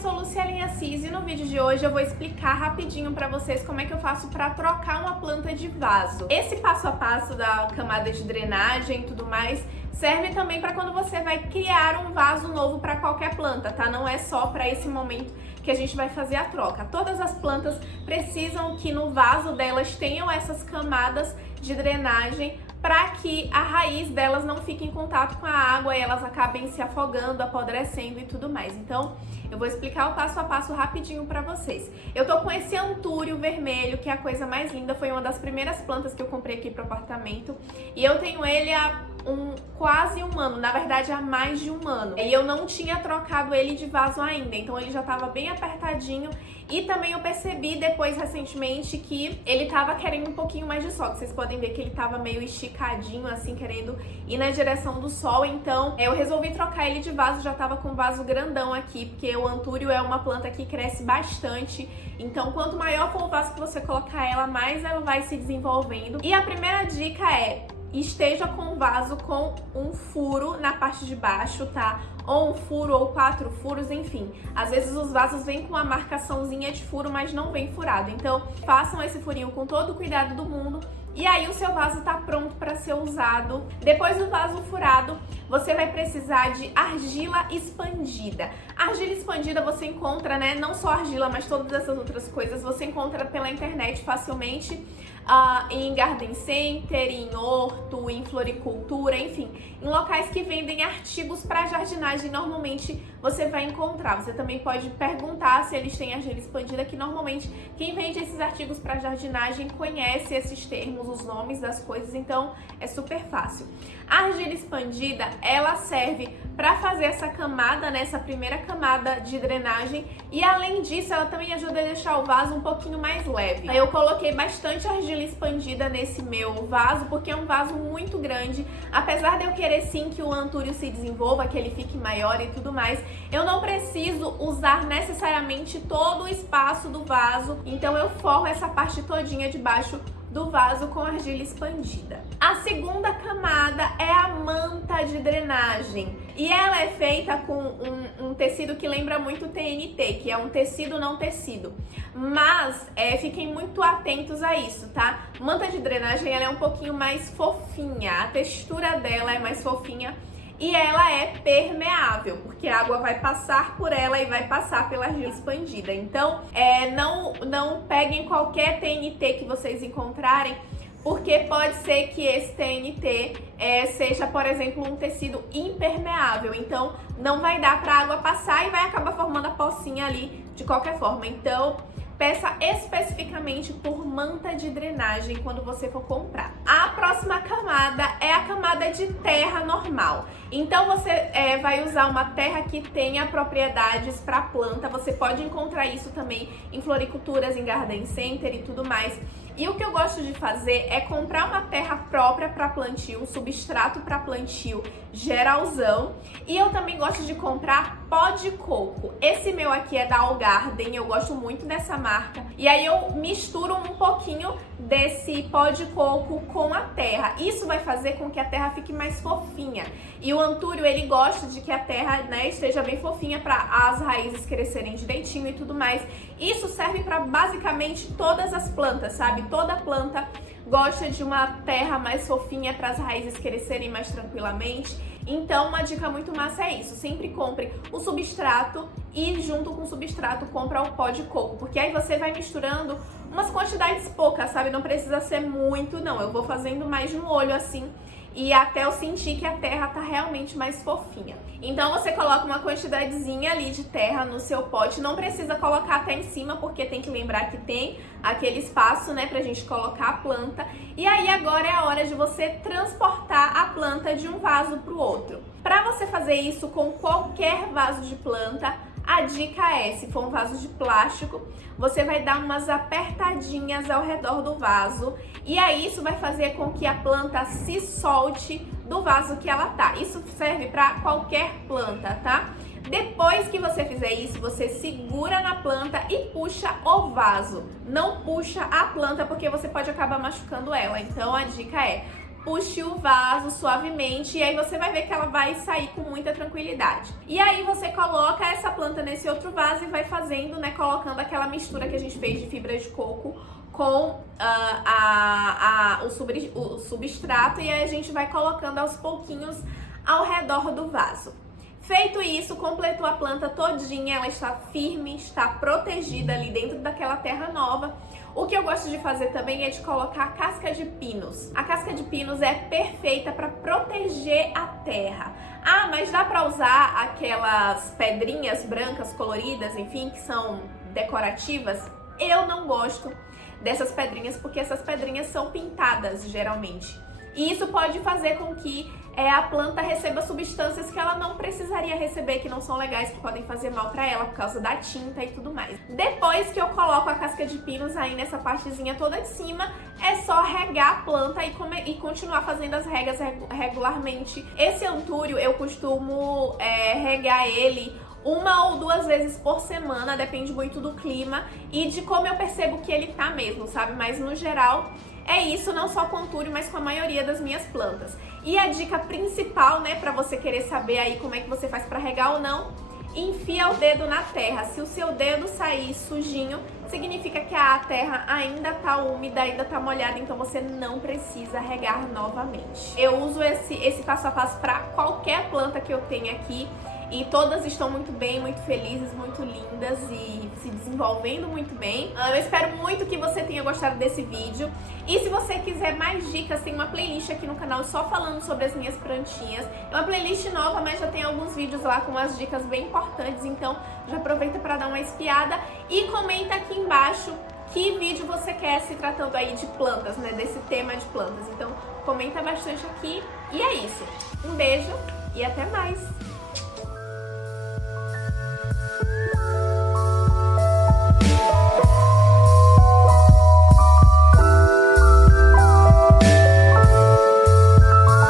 sou Lucialine Assis e no vídeo de hoje eu vou explicar rapidinho pra vocês como é que eu faço pra trocar uma planta de vaso. Esse passo a passo da camada de drenagem e tudo mais serve também para quando você vai criar um vaso novo para qualquer planta, tá? Não é só para esse momento que a gente vai fazer a troca. Todas as plantas precisam que no vaso delas tenham essas camadas de drenagem para que a raiz delas não fique em contato com a água e elas acabem se afogando, apodrecendo e tudo mais. Então, eu vou explicar o passo a passo rapidinho para vocês. Eu tô com esse antúrio vermelho, que é a coisa mais linda, foi uma das primeiras plantas que eu comprei aqui pro apartamento. E eu tenho ele há quase um ano, na verdade há mais de um ano. E eu não tinha trocado ele de vaso ainda, então ele já tava bem apertadinho. E também eu percebi depois, recentemente, que ele tava querendo um pouquinho mais de sol. Vocês podem ver que ele tava meio esticadinho, assim, querendo ir na direção do sol. Então, eu resolvi trocar ele de vaso. Já tava com um vaso grandão aqui, porque o antúrio é uma planta que cresce bastante. Então, quanto maior for o vaso que você colocar ela, mais ela vai se desenvolvendo. E a primeira dica é: esteja com o vaso com um furo na parte de baixo, tá? Ou um furo ou 4 furos, enfim. Às vezes os vasos vêm com uma marcaçãozinha de furo, mas não vem furado. Então, façam esse furinho com todo o cuidado do mundo. E aí o seu vaso tá pronto para ser usado. Depois do vaso furado, você vai precisar de argila expandida. A argila expandida você encontra, né? Não só argila, mas todas essas outras coisas você encontra pela internet facilmente. Em garden center, em horto, em floricultura, enfim, em locais que vendem artigos para jardinagem, normalmente você vai encontrar. Você também pode perguntar se eles têm argila expandida, que normalmente quem vende esses artigos para jardinagem conhece esses termos, os nomes das coisas, então é super fácil. A argila expandida, ela serve para fazer essa camada, né, essa primeira camada de drenagem, e além disso ela também ajuda a deixar o vaso um pouquinho mais leve. Eu coloquei bastante argila expandida nesse meu vaso, porque é um vaso muito grande. Apesar de eu querer sim que o antúrio se desenvolva, que ele fique maior e tudo mais, eu não preciso usar necessariamente todo o espaço do vaso, então eu forro essa parte todinha de baixo do vaso com argila expandida. A segunda camada é a manta de drenagem e ela é feita com um tecido que lembra muito TNT, que é um tecido não tecido, mas fiquem muito atentos a isso, tá? Manta de drenagem, ela é um pouquinho mais fofinha, a textura dela é mais fofinha e ela é permeável, porque a água vai passar por ela e vai passar pela argila expandida. Então, não peguem qualquer TNT que vocês encontrarem, porque pode ser que esse TNT seja, por exemplo, um tecido impermeável. Então, não vai dar para a água passar e vai acabar formando a pocinha ali de qualquer forma. Então, peça especificamente por manta de drenagem quando você for comprar. A próxima camada é a camada de terra normal. Então você vai usar uma terra que tenha propriedades para planta. Você pode encontrar isso também em floriculturas, em garden center e tudo mais. E o que eu gosto de fazer é comprar uma terra própria para plantio, um substrato para plantio geralzão. E eu também gosto de comprar pó de coco. Esse meu aqui é da All Garden, eu gosto muito dessa marca. E aí eu misturo um pouquinho desse pó de coco com a terra. Isso vai fazer com que a terra fique mais fofinha. E o antúrio, ele gosta de que a terra, né, esteja bem fofinha para as raízes crescerem direitinho e tudo mais. Isso serve para basicamente todas as plantas, sabe? Toda planta gosta de uma terra mais fofinha para as raízes crescerem mais tranquilamente. Então, uma dica muito massa é isso: sempre compre o substrato e junto com o substrato compra o pó de coco, porque aí você vai misturando umas quantidades poucas, sabe? Não precisa ser muito, não. Eu vou fazendo mais de um olho assim e até eu sentir que a terra tá realmente mais fofinha. Então você coloca uma quantidadezinha ali de terra no seu pote, não precisa colocar até em cima, porque tem que lembrar que tem aquele espaço, né, pra gente colocar a planta. E aí agora é a hora de você transportar a planta de um vaso pro outro. Para você fazer isso com qualquer vaso de planta, a dica é, se for um vaso de plástico, você vai dar umas apertadinhas ao redor do vaso e aí isso vai fazer com que a planta se solte do vaso que ela tá. Isso serve para qualquer planta, tá? Depois que você fizer isso, você segura na planta e puxa o vaso. Não puxa a planta porque você pode acabar machucando ela. Então a dica é: puxe o vaso suavemente e aí você vai ver que ela vai sair com muita tranquilidade. E aí você coloca essa planta nesse outro vaso e vai fazendo, né, colocando aquela mistura que a gente fez de fibra de coco com o substrato, e aí a gente vai colocando aos pouquinhos ao redor do vaso. Feito isso, completou a planta todinha, ela está firme, está protegida ali dentro daquela terra nova. O que eu gosto de fazer também é de colocar casca de pinos. A casca de pinos é perfeita para proteger a terra. Ah, mas dá para usar aquelas pedrinhas brancas coloridas, enfim, que são decorativas? Eu não gosto dessas pedrinhas porque essas pedrinhas são pintadas geralmente. E isso pode fazer com que a planta receba substâncias que ela não precisaria receber, que não são legais, que podem fazer mal para ela por causa da tinta e tudo mais. Depois que eu coloco a casca de pinos aí nessa partezinha toda de cima, é só regar a planta e continuar fazendo as regas regularmente. Esse antúrio eu costumo regar ele 1 ou 2 vezes por semana, depende muito do clima e de como eu percebo que ele tá mesmo, sabe? Mas no geral é isso, não só com o antúrio, mas com a maioria das minhas plantas. E a dica principal, né, pra você querer saber aí como é que você faz pra regar ou não, enfia o dedo na terra. Se o seu dedo sair sujinho, significa que a terra ainda tá úmida, ainda tá molhada, então você não precisa regar novamente. Eu uso esse passo a passo pra qualquer planta que eu tenha aqui. E todas estão muito bem, muito felizes, muito lindas e se desenvolvendo muito bem. Eu espero muito que você tenha gostado desse vídeo. E se você quiser mais dicas, tem uma playlist aqui no canal só falando sobre as minhas plantinhas. É uma playlist nova, mas já tem alguns vídeos lá com umas dicas bem importantes. Então já aproveita para dar uma espiada e comenta aqui embaixo que vídeo você quer se tratando aí de plantas, né? Desse tema de plantas. Então comenta bastante aqui. E é isso. Um beijo e até mais!